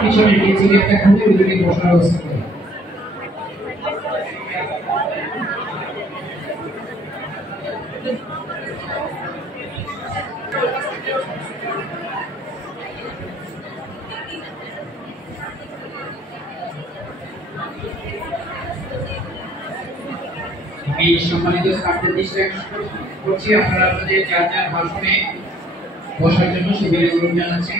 পিছনে নিচে একটা খুঁজে ওদিকে বসার ব্যবস্থা করি। আমি সম্মানিত ছাত্রদের দৃষ্টি করছি, আপনারা আপনাদের যার যার ভাষণে বসার জন্য সুবিধা গ্রহণ জানাচ্ছি।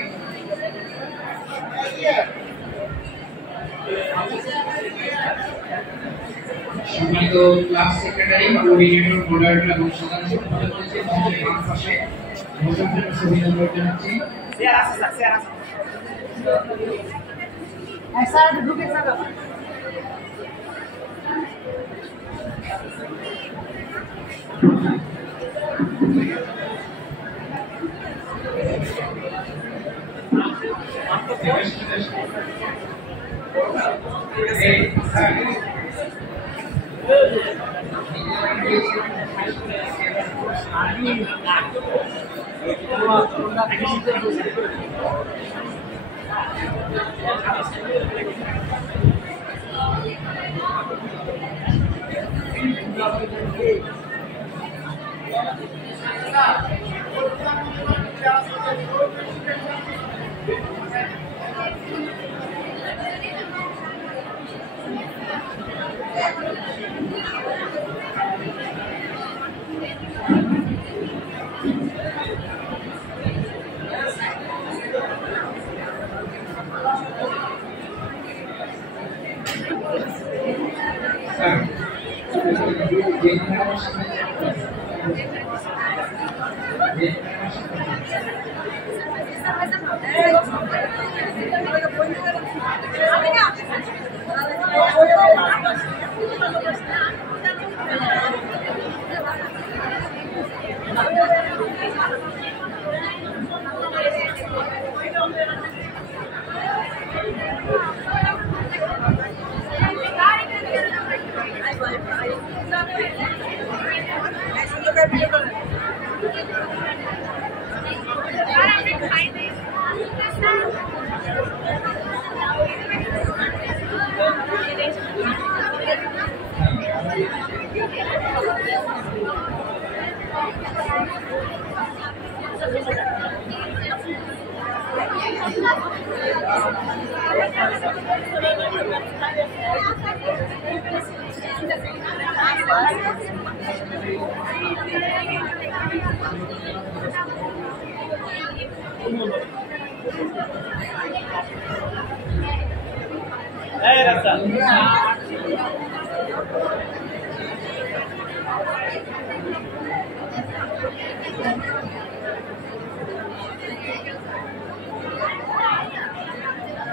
সম্মানিত ক্লাস সেক্রেটারি, কোঅর্ডিনেটর, মডারেটর এবং সাধারণ সম্পাদক রয়েছে মঞ্চের বাম পাশে বসার জন্য সুবিধা গ্রহণ জানাচ্ছি।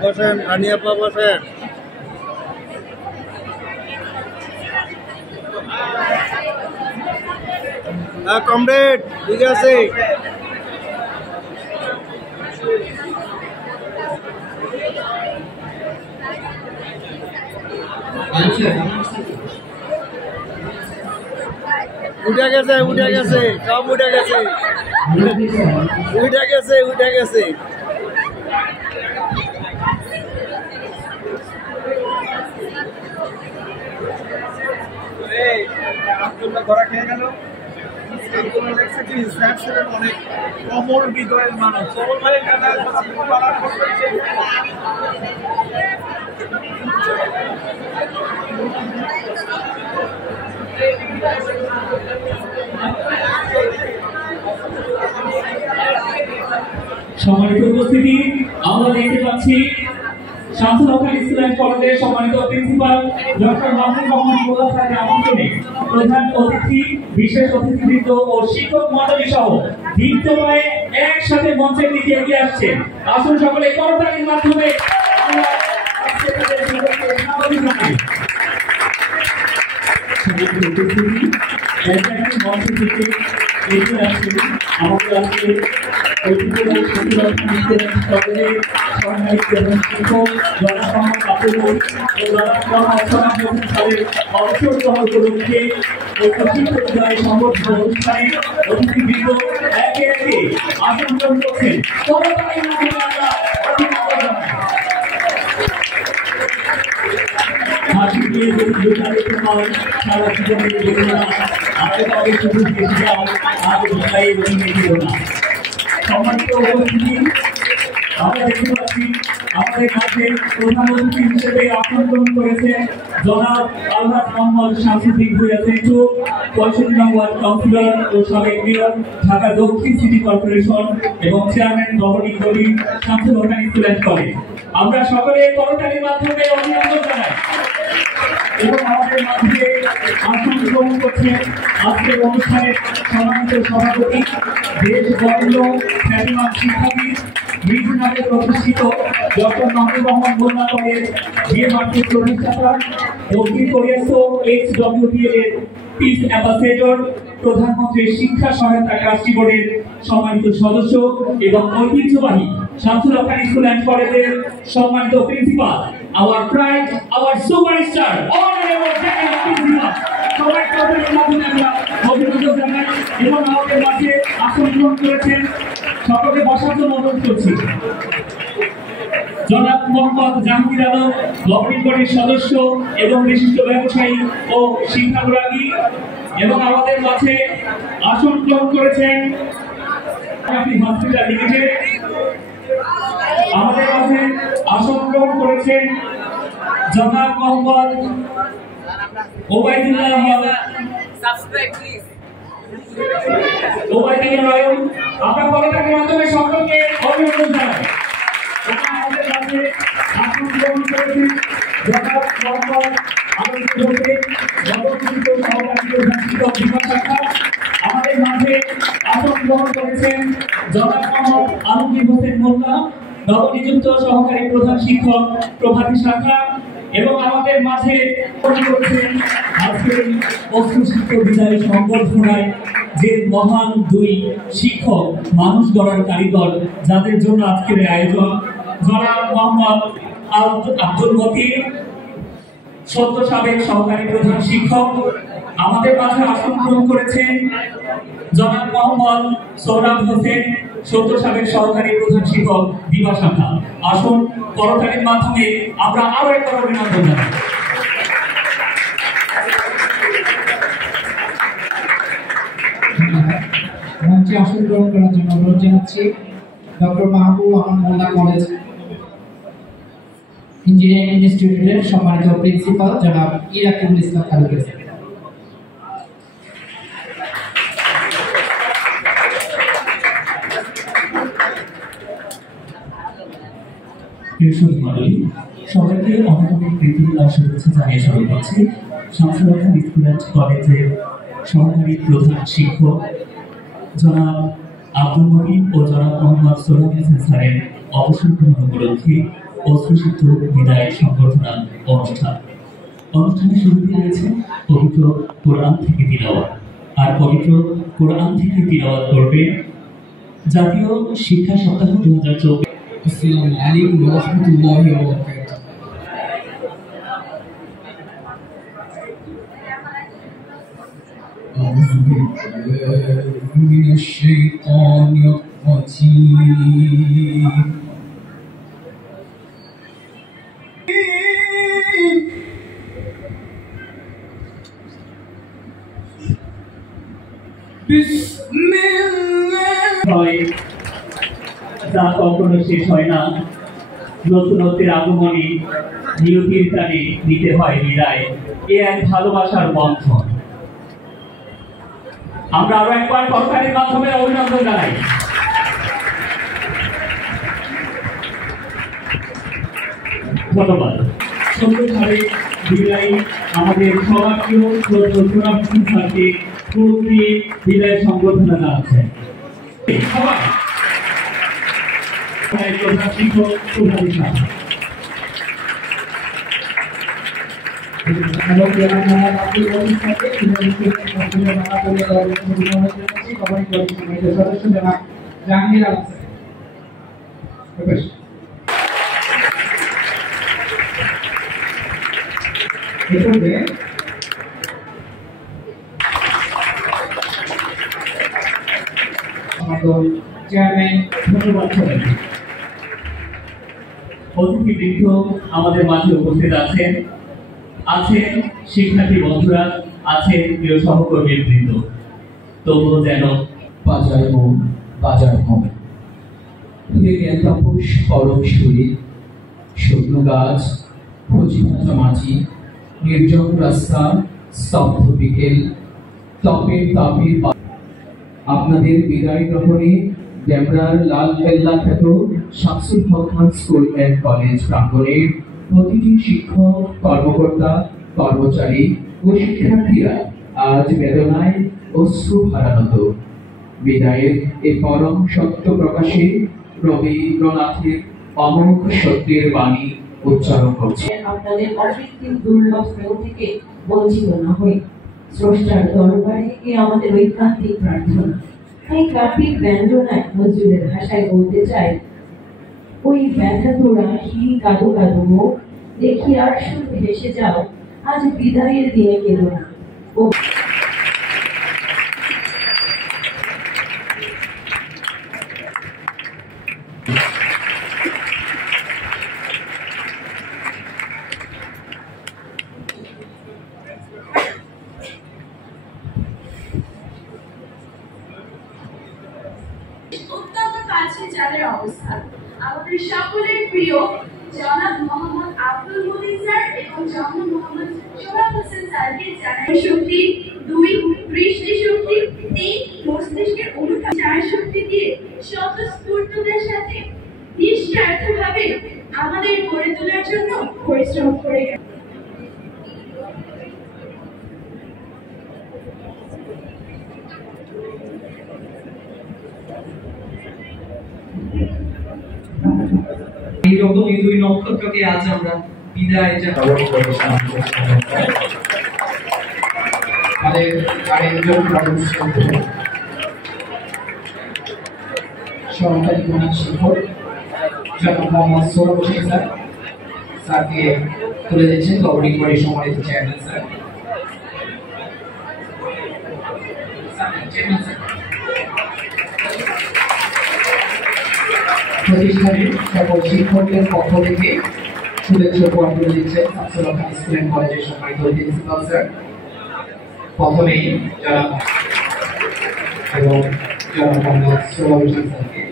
বসেন, আনিয়াপা বসেন। হ্যাঁ কমরেড, ঠিক আছে। উঠে গেছে, উঠে গেছে, সব উঠে গেছে, উঠে গেছে, উঠে গেছে। ধরা খেয়ে গেল। অনেক কমল হৃদয়ের মানুষ। সম্মানিত উপস্থিতি, আমরা দেখতে পাচ্ছি শামসুল হক ইসলাম কলেজের সম্মানিত প্রিন্সিপাল ডক্টর মাহমুদ রহমান মোল্লা স্যারের আমন্ত্রণে প্রধান অতিথি, বিশেষ অতিথিবৃন্দ ও শিক্ষক মণ্ডলী সহ দীপ্তময় একসাথে মঞ্চের দিকে এগিয়ে আসছেন। আসুন সকলে করতালির মাধ্যমে আমরা আজকে তাদের সকলকে স্বাগত জানাই। মঞ্চের দিকে এগিয়ে আসছেন আমাদের আজকে ঐতিহ্যবাহী সচিবালয় কলেজের সম্মানিত এবং শিক্ষক জনসংখ্যা কাপুর ও অংশগ্রহণ উপলক্ষে ঐতিহ্যবাহী সংগঠিত অনুষ্ঠানে অতিথিবৃন্দ একে একে আসন গ্রহণ করছেন। নিয়ে যদি লুকাতে হয় সারা জীবনের বেদনা আগে তবে শুধু বেঁচে যাও আর ভয় ভেঙে দিও না। সম্মানিত উপস্থিতি, আমরা দেখতে পাচ্ছি আমাদের কাছে প্রধান অতিথি হিসেবে আসন গ্রহণ করেছেন জনাব আলহাজ মোহাম্মদ শামসুদ্দিন ভূঁইয়া সেন্টু, 65 নং ওয়ার্ড কাউন্সিলর ও সাবেক মেয়র ঢাকা দক্ষিণ সিটি কর্পোরেশন এবং chairman governing body Shamsul Haque school and college. আমরা সকলে করতালির মাধ্যমে অভিনন্দন জানাই এবং আমাদের মাঝে আসন গ্রহণ করছেন আজকের অনুষ্ঠানের সম্মানিত সভাপতি, দেশ বরেণ্য খ্যাতিমান শিক্ষাবিদ, নিজ নামে প্রতিষ্ঠিত ডক্টর মাহমুদ রহমান মোল্লা কলেজ বিএ মার্কেট প্রতিষ্ঠাতা, দক্ষিণ কোরিয়া XWPL এর পিস অ্যাম্বাসেডর, প্রধানমন্ত্রীর শিক্ষা সহায়তা ট্রাস্টি বোর্ডের সম্মানিত সদস্য এবং ঐতিহ্যবাহী শামসুল হক স্কুল অ্যান্ড কলেজের সম্মানিত principal, our pride, our superstar, honourable general principal, সবাই প্রথমে মাধ্যমে আমরা অভিনন্দন জানাই এবং আমাদের মাঝে আসন গ্রহণ করেছেন সকলকে বসার জন্য অনুরোধ করছি। জনাব মোহাম্মদ জাহাঙ্গীর আলম, গভর্নিং বডির সদস্য এবং বিশিষ্ট ব্যবসায়ী ও শিক্ষানুরাগী, এবং আমাদের মাঝে আসন গ্রহণ করেছেন হসপিটাল লিমিটেড। আমাদের মাঝে আসন গ্রহণ করেছেন জনাব মোহাম্মদ ওবাইদুল্লাহ নয়ন। আমরা পলিটাকের মাধ্যমে সকলকে অভিনন্দন জানাই। আমাদের মাঝে আসন গ্রহণ করেছেন জনাব মোহাম্মদ আলমগীর হোসেন, নবনিযুক্ত সহকারী প্রধান শিক্ষক বিভাগ শাখা। আমাদের মাঝে আসন গ্রহণ করেছেন জনাব মোহাম্মদ আলমগীর হোসেন মোল্লা, নবনিযুক্ত সহকারী প্রধান শিক্ষক প্রভাতী শাখা। এবং আমাদের মাঝে করেছেন আজকের অস্ত্রশিক্ষক বিদায় সংবর্ধনায় যে মহান দুই শিক্ষক, মানুষ গড়ার কারিগর, যাদের জন্য আজকের আয়োজন, জনাব মোহাম্মদ আব্দুল মতিন, সদ্য সাবেক সহকারী প্রধান শিক্ষক। আমাদের মাঝে আসন গ্রহণ করেছেন জনাব মোহাম্মদ সোহরাব হোসেন, সদ্য সাবেক সহকারী প্রধান শিক্ষক দিবা শাখা। আসন করতালির মাধ্যমে আমরা আরো একবার অভিনন্দন জানাই। মঞ্চে আসন গ্রহণ করার জন্য অনুরোধ জানাচ্ছি ডক্টর মাহবুব রহমান মোল্লা কলেজ ইঞ্জিনিয়ারিং ইনস্টিটিউটের সম্মানিত প্রিন্সিপাল জনাব ইরাকুল ইসলাম খালেদ। সবাইকে অনেক অনেক প্রীতি আর শুভেচ্ছা জানিয়ে শুরু করছি শামসুল হক স্কুল অ্যান্ড কলেজের সহকারী প্রধান শিক্ষক জনাব আব্দুল মতিন ও জনাব মোহাম্মদ সোহরাব হোসেন স্যারের অবসর গ্রহণ উপলক্ষে অস্ত্রশিক্ষক বিদায় সংবর্ধনা অনুষ্ঠান। অনুষ্ঠানের শুরুতে রয়েছে পবিত্র কোরআন থেকে তিলাওয়াত, আর পবিত্র কোরআন থেকে তিলাওয়াত করবে জাতীয় শিক্ষা সপ্তাহ 2024। আসসালামু আলাইকুম ওয়া রাহমাতুল্লাহি ওয়া বারাকাতুহু। আউযু বিল্লাহি মিনাশ শাইতানির রাজীম। যা কখনো শেষ হয় না, নতুনত্বের আগমনে নিয়তির টানে নিতে হয় বিদায়, এ এক ভালোবাসার বন্ধন। আমরা আরো একবার করতালির মাধ্যমে অভিনন্দন জানাই। ধন্যবাদ। সুন্দরভাবে বিদায় আমাদের সবাইকেও স্যারকে ফুল দিয়ে বিদায় সংবর্ধনা জানাচ্ছেন। সবাই প্রধান শিক্ষক প্রধানী শাখা। সদস্য জনাব জাহাঙ্গীর আলম চেয়ারম্যান। ধন্যবাদ সবাইকে। অতিথিবৃন্দ আমাদের মাঝে উপস্থিত আছেন আছেন শিক্ষার্থী বন্ধুরা, আছেন প্রিয় সহকর্মী বৃন্দ, তবুও যেন বাজার মন বাজার মন হে জ্ঞাতাপোষ পরম সুরে শুকনো গাছ কচি ভাজা মাঝি নির্জন রাস্তা স্তব্ধ বিকেল তপের তাপের আপনাদের বিদায় গ্রহণে ডেমরার লাল কেল্লা খ্যাত শামসুল হক খান স্কুল অ্যান্ড কলেজ প্রাঙ্গণের প্রতিটি শিক্ষক কর্মকর্তা কর্মচারী ও শিক্ষার্থীরা আজ বেদনায় অশ্রু হারানত। বিদায়ের এই পরম সত্য প্রকাশে রবীন্দ্রনাথের অমোঘ সত্যের বাণী উচ্চারণ করছে। আপনাদের অকৃত্রিম দুর্লভ স্নেহ থেকে বঞ্চিত না হই স্রষ্টার দরবারে এ আমাদের ঐকান্তিক প্রার্থনা। এই কাব্যিক ব্যঞ্জনায় নজরুলের ভাষায় বলতে চাই, ওই ব্যথা তোরা হিল কাদো কাদো মুখ দেখি আর শুধু হেসে যাও, আজ বিদায়ের দিনে কেঁদো না। অত্যন্ত কাছে যাদের অবস্থান আমাদের সকলের প্রিয় জনাব মোহাম্মদ আব্দুল মতিন স্যার এবং জনাব মোহাম্মদ সোহরাব হোসেন স্যারকে জানাই শক্তি 2 দৃষ্টি শক্তি 3 মস্তিষ্কের অনুভব 4 শক্তি দিয়ে স্বতঃস্ফূর্ততার সাথে নিঃস্বার্থভাবে আমাদের গড়ে তোলার জন্য পরিশ্রম করে গেছে। এইরকম এই দুই নক্ষত্রকে আজ আমরা বিদায় জানাই। আমাদের আরেকজন সহকারী প্রধান শিক্ষক জনাব মোহাম্মদ সোহরাব হোসেন স্যার স্যারকে তুলে দিচ্ছেন গভর্নিং বডির সম্মানিত চেয়ারম্যান স্যার। প্রতিষ্ঠানের সকল শিক্ষকদের পক্ষ থেকে শুভেচ্ছা উপহার তুলে দিচ্ছেন শামসুল হক খান স্কুল অ্যান্ড কলেজের সম্মানিত প্রিন্সিপাল স্যার। প্রথমেই জনাব এবং জনাব মোহাম্মদ সোহরাব হোসেন স্যারকে,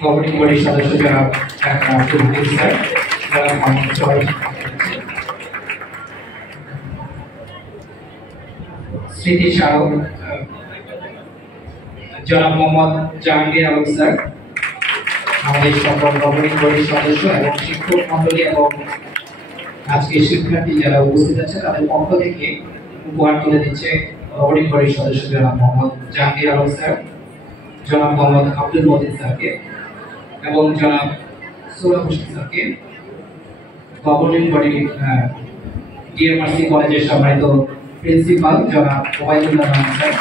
গভর্নিং বডির সদস্য জনাব আব্দুল মতিন স্যার, জনাব মোহাম্মদ সোহরাব স্মৃতি স্মারক জনাব মোহাম্মদ জাহাঙ্গীর আলম স্যার, আমাদের সকল গভর্নিং বডির সদস্য এবং শিক্ষক মন্ডলী এবং আজকে শিক্ষার্থী যারা উপস্থিত আছে তাদের পক্ষ থেকে উপহার তুলে দিচ্ছে গভর্নিং বডির সদস্য জনাব মোহাম্মদ জাহাঙ্গীর আলম স্যার, জনাব মোহাম্মদ আব্দুল মতিন স্যারকে এবং জনাব সোহরাব হোসেন স্যারকে। গভর্নিং বডি ডিএমআরসি কলেজের সম্মানিত প্রিন্সিপাল জনাব ওবায়দুল্লাহ রহমান স্যার,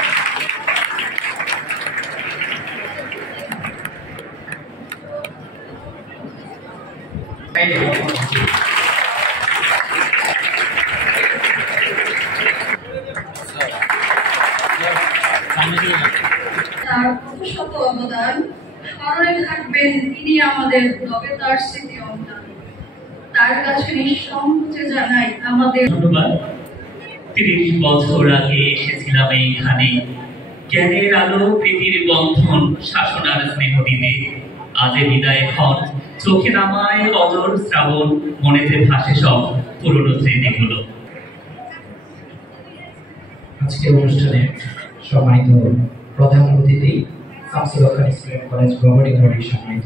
তার কত শত অবদান স্মরণে থাকবেন তিনি আমাদের, তবে তার স্মৃতি অবদান তার কাছে নিঃসংকোচে জানাই আমাদের ধন্যবাদ। 30 বছর আগে এসেছিলাম এইখানে, জ্ঞানের আলো প্রীতির বন্ধন শাসনার স্নেহ দিতে, আজে বিদায় হন চোখে নামায় অজর শ্রাবণ, মনেতে ভাসে সব পুরনো স্মৃতিগুলো। আজকের অনুষ্ঠানে সম্মানিত প্রধান অতিথি শামসুল হক খান স্কুল অ্যান্ড কলেজ গভর্নিং বডির সম্মানিত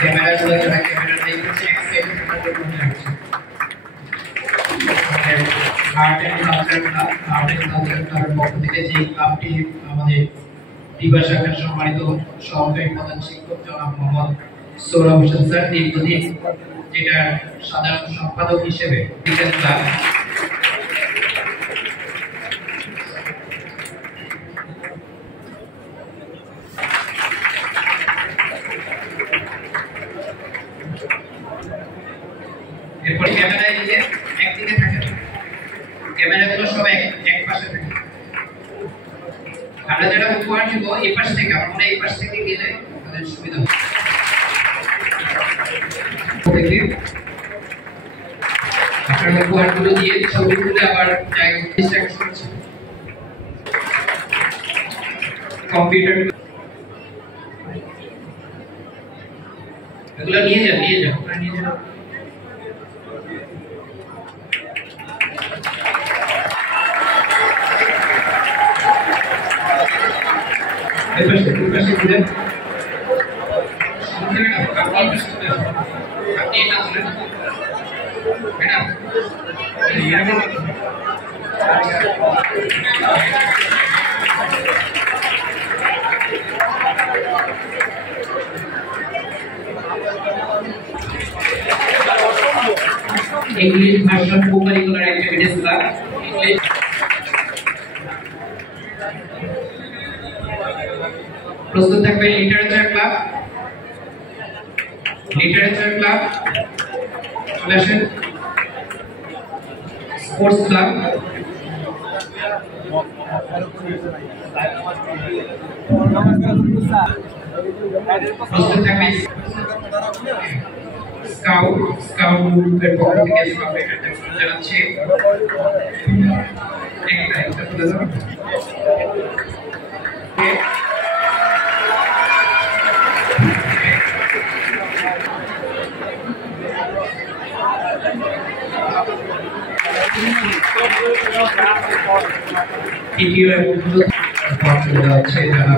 ক্যামেরাগুলো যারা ক্যামেরা দেখছে এক সেকেন্ড মধ্যে রাখছে। আর্ট অ্যান্ড কালচার ক্লাবের পক্ষ থেকে যে ক্লাবটি আমাদের দিবা শাখার সম্মানিত সহকারী প্রধান শিক্ষক জনাব মোহাম্মদ সোহরাব হোসেন স্যার দীর্ঘদিন যেটা সাধারণ সম্পাদক হিসেবে বিকেল ক্লাব এরপর ক্যামেরায় দিকে একদিকে থাকে, ক্যামেরাগুলো সব এক পাশে থাকে। আমরা যারা উপহার দিব এই পাশ থেকে, আমরা এই পাশ থেকে গেলে তাদের সুবিধা হবে। আপনারা উপহারগুলো দিয়ে ছবি তুলে আবার চেষ্টা করছেন কম্পিউটার এগুলো নিয়ে যান নিয়ে যান इंग्लिश भाषण को करिकुलर एक्टिविटीज क्लब इंग्लिश प्रस्तुत থাকবে literature club lesson sports club প্রস্তুত থাকবে স্কাউট গ্রুপের পক্ষ থেকে স্কাউটের জানাচ্ছি একটা তুলে দাও তৃতীয় এবং হচ্ছে যারা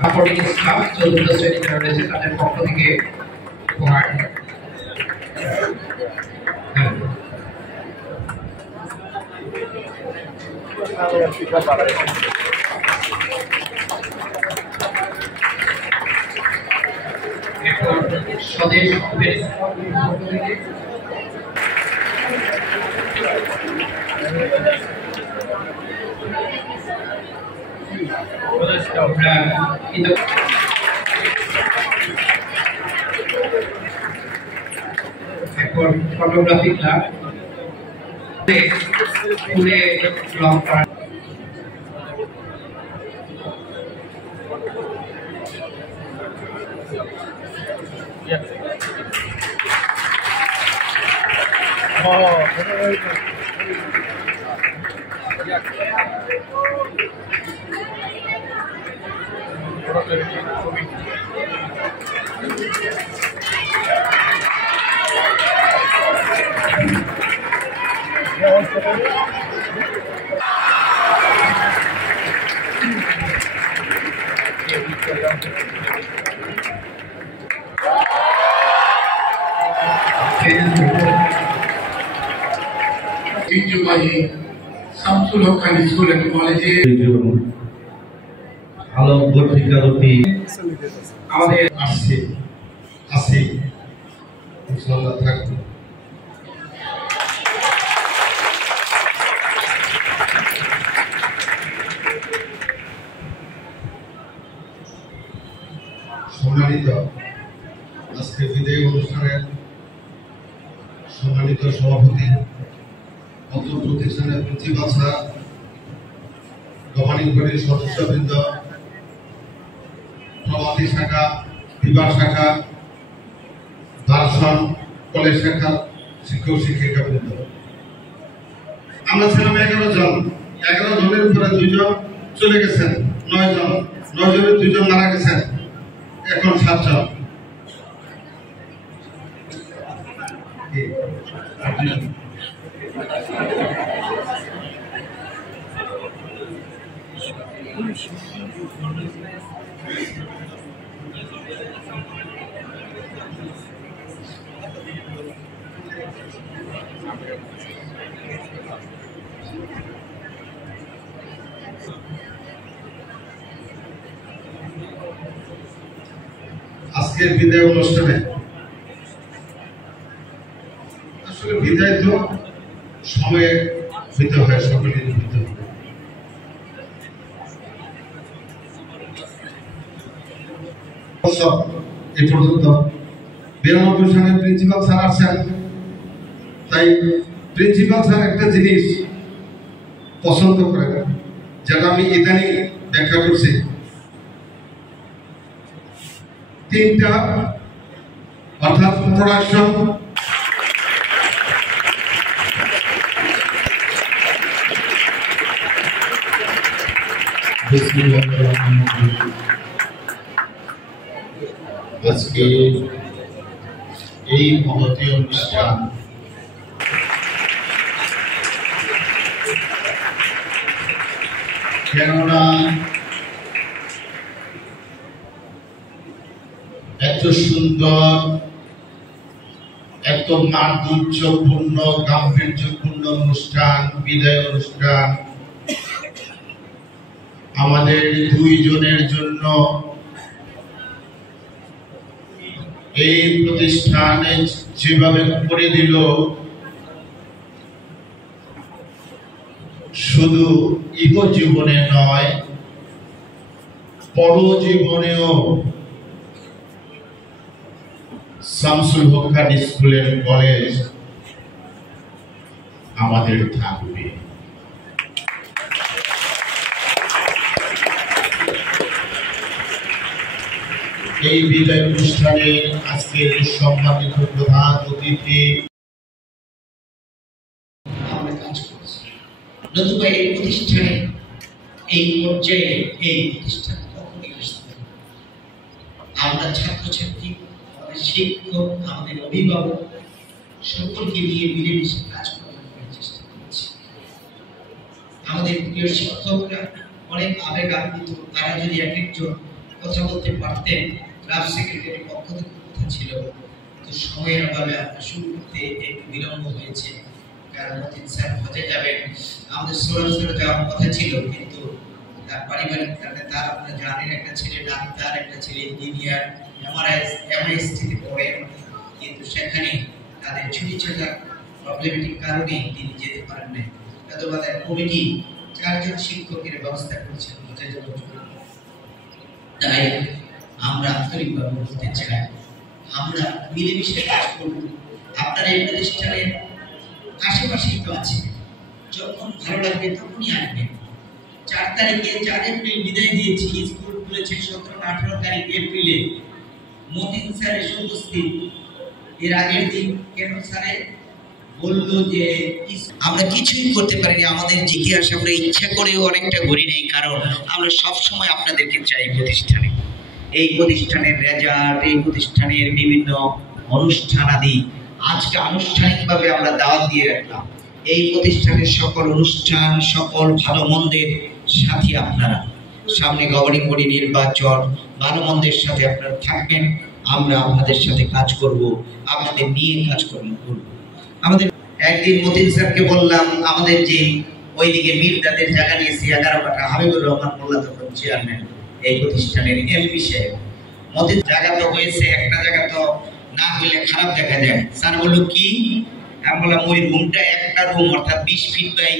সাপোর্টিং স্টাফ চতুর্থ শ্রেণী যারা রয়েছে তাদের পক্ষ থেকে উপহার স্বদেশ ফটোগ্রাফি ক্লাব পুরে ব্লগ করা ঐতিহ্যবাহী শামসুল হক খান স্কুল এন্ড কলেজে ভালো শিক্ষার্থী আমাদের আসছে ইনশাআল্লাহ থাকবে। সম্মানিত আজকে বিদায়ী অনুষ্ঠানের সম্মানিত সভাপতি অত্র প্রতিষ্ঠানের প্রিন্সিপাল স্যার গভর্নিং বডির সদস্যবৃন্দ প্রবাসী শাখা বিভাগ শাখা ভার্সন কলেজ শাখার শিক্ষক শিক্ষিকাবৃন্দ আমরা ছিলাম 11 জন 11 জনের উপরে 2 জন চলে গেছেন 9 জনের 2 জন মারা গেছেন এখন 7 জন আজকের বিদায় অনুষ্ঠানে আসলে বিদায় তো সময়ে দিতে হয় সকলের দিতে হয় এই পর্যন্ত 92 সালে প্রিন্সিপাল স্যার আসেন তাই প্রিন্সিপাল স্যার একটা জিনিস পছন্দ করেন যেটা আমি ইদানিং ব্যাখ্যা করছি 3টা অর্থাৎ প্রোডাকশন, আজকে এই মহতী অনুষ্ঠান কেননা এত সুন্দর, এত মাধুর্যপূর্ণ, গাম্ভীর্যপূর্ণ অনুষ্ঠান, বিদায় অনুষ্ঠান আমাদের দুইজনের জন্য এই প্রতিষ্ঠানে যেভাবে করে দিল, শুধু ইহ জীবনে নয়, পরজীবনেও শামসুল হক খান স্কুলের কলেজ আমাদের থাকবে। এই বিদায় অনুষ্ঠানে আজকের সম্মানিত প্রধান অতিথি আমরা কাজ করছি, নতুবা এই প্রতিষ্ঠানে এই পর্যায়ে এই প্রতিষ্ঠান কখনই আসতে পারে। আমরা ছাত্রছাত্রী, আমাদের শিক্ষক, আমাদের অভিভাবক সকলকে নিয়ে মিলেমিশে কাজ করার চেষ্টা করছি। আমাদের প্রিয় শিক্ষকরা অনেক আবেগ আপ্লুত, তারা যদি এক একজন কথা বলতে পারতেন, ক্লাব সেক্রেটারির পক্ষ থেকে কথা ছিল, কিন্তু সময়ের অভাবে আমরা শুরু করতে একটু বিলম্ব হয়েছে, কারণ মতিন স্যার হজে যাবেন, আমাদের সরাসরি যাওয়ার কথা ছিল, কিন্তু তার পারিবারিক কারণে, তার আপনারা জানেন একটা ছেলে ডাক্তার, একটা ছেলে ইঞ্জিনিয়ার, এমআইএসটিতে পড়ে, কিন্তু সেখানে তাদের ছুটি ছাড়ার প্রবলেমেটিক কারণে তিনি যেতে পারেন না। আমাদের কমিটি 4 জন শিক্ষকের ব্যবস্থা করেছেন হজে যাওয়ার জন্য। তাই আমরা আন্তরিকভাবে বলতে চাই, আমরা মিলেমিশে কাজ করব। আপনারা এই প্রতিষ্ঠানের আশেপাশেই তো আছে, যখন ভালো লাগবে তখনই আসবেন। 4 তারিখে 4 এপ্রিল বিদায় দিয়েছি, স্কুল খুলেছে 17-18 তারিখ এপ্রিলে। মতিন স্যার এসে উপস্থিত, এর আগের দিন কেন স্যারে বললো যে আমরা কিছুই করতে পারিনি, আমাদের ইতিহাস আমরা ইচ্ছা করেও অনেকটা ঘুরি নেই, কারণ আমরা সবসময় আপনাদেরকে চাই প্রতিষ্ঠানে। এই প্রতিষ্ঠানের রেজাল্ট, এই প্রতিষ্ঠানের বিভিন্ন অনুষ্ঠান আদি আজকে আনুষ্ঠানিকভাবে আমরা দাওয়াত দিয়ে রাখলাম। এই প্রতিষ্ঠানের সকল অনুষ্ঠান, সকল ভালো মন্দের সাথী আপনারা। সামনে গভর্নিং বডি নির্বাচন, ভালো মন্দের সাথে আপনারা থাকবেন, আমরা আপনাদের সাথে কাজ করব, আপনাদের নিয়ে কাজ করব। আমাদের একদিন মতিন স্যারকে বললাম, আমাদের যে ওইদিকে মির্জাদের জায়গা নিয়েছি 11 কাঠা, হাবিবুর রহমান মোল্লা তখন চেয়ারম্যান এই প্রতিষ্ঠানের এমপি সাহেব, মতিন জায়গা তো হয়েছে, একটা জায়গা তো না হলে খারাপ দেখা যায়। স্যার বললো কি, আমি বললাম ওই রুমটা একটা রুম, অর্থাৎ 20 ফিট বাই